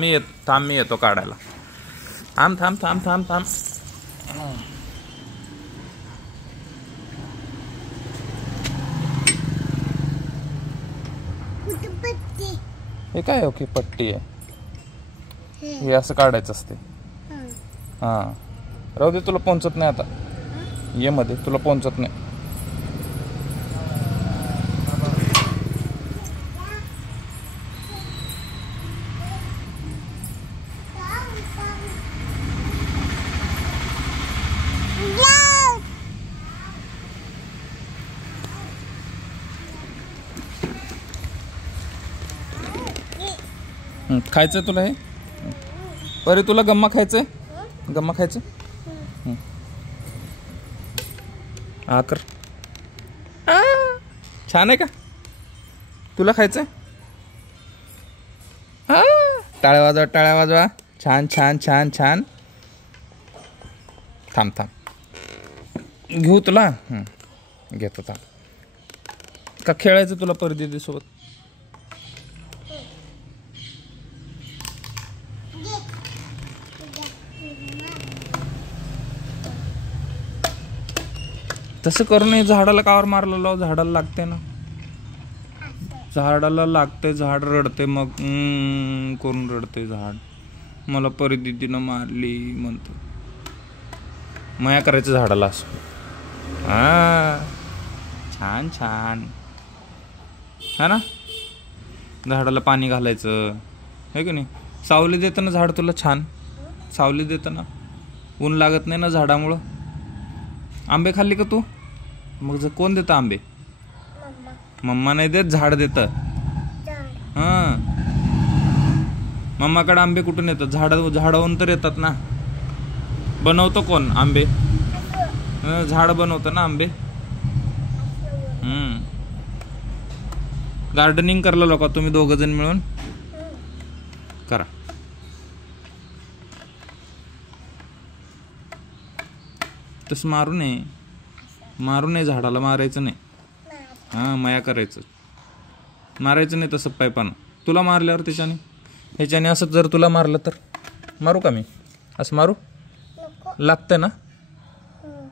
मी येतो काढायला. थांब थांब थांब थांब थांब. हे काय ओके पट्टी आहे. हे असं काढायचं असते. हा राहू दे, तुला पोहोचत नाही आता. ये मध्ये तुला पोहोचत नाही. खायचंय तुला हे? परी तुला गम्मा खायचंय? गम्मा खायचं? हा कर. छान आहे का? तुला खायचंय? टाळ्या वाजवा, टाळ्या वाजवा. छान छान छान छान. थांब थांब घेऊ तुला. घेतो थांब. का खेळायचं तुला परी दीदी सोबत? तसं करू नये. झाडाला कावर मारलं लाव. झाडाला लागते ना. झाडाला लागते. झाड रडते मग करून रडते झाड. मला परी दीदीनं मारली म्हणतो. माया करायचं झाडाला असं. छान छान हा ना. झाडाला पाणी घालायचं है की नाही. सावली देतं ना झाड तुला. छान सावली देतं ना. ऊन लागत नाही ना झाडामुळं. आंबे खाल्ले का तू? मग कोण देतं आंबे? मम्मा नाही देत, झाड देतं. हां मम्माकडे आंबे कुठून येतात? झाडावरून तर येतात ना. बनवतो कोण आंबे? झाड बनवतं ना आंबे. गार्डनिंग करला लोक तुम्ही दोघ जण मिळून करा. तसं मारू नये. मारू नये. झाडाला मारायचं नाही. हां माया करायचं. मारायचं नाही तसं पायपानं. तुला मारल्यावर ह्याच्याने असं जर तुला मारलं तर मारू का मी? असं मारू? लागतं ना.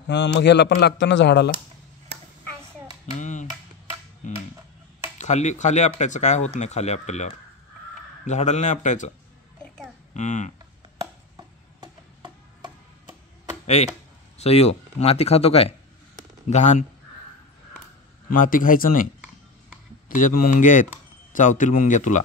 हां मग ह्याला पण लागतं ना झाडाला. खाली खाली आपटायचं. काय होत नाही खाली आपटल्यावर. झाडाला नाही आपटायचं. ए सयो माती खातो काय? घाण माती खायचं नाही. त्याच्यात मुंग्या आहेत. चावतील मुंग्या तुला.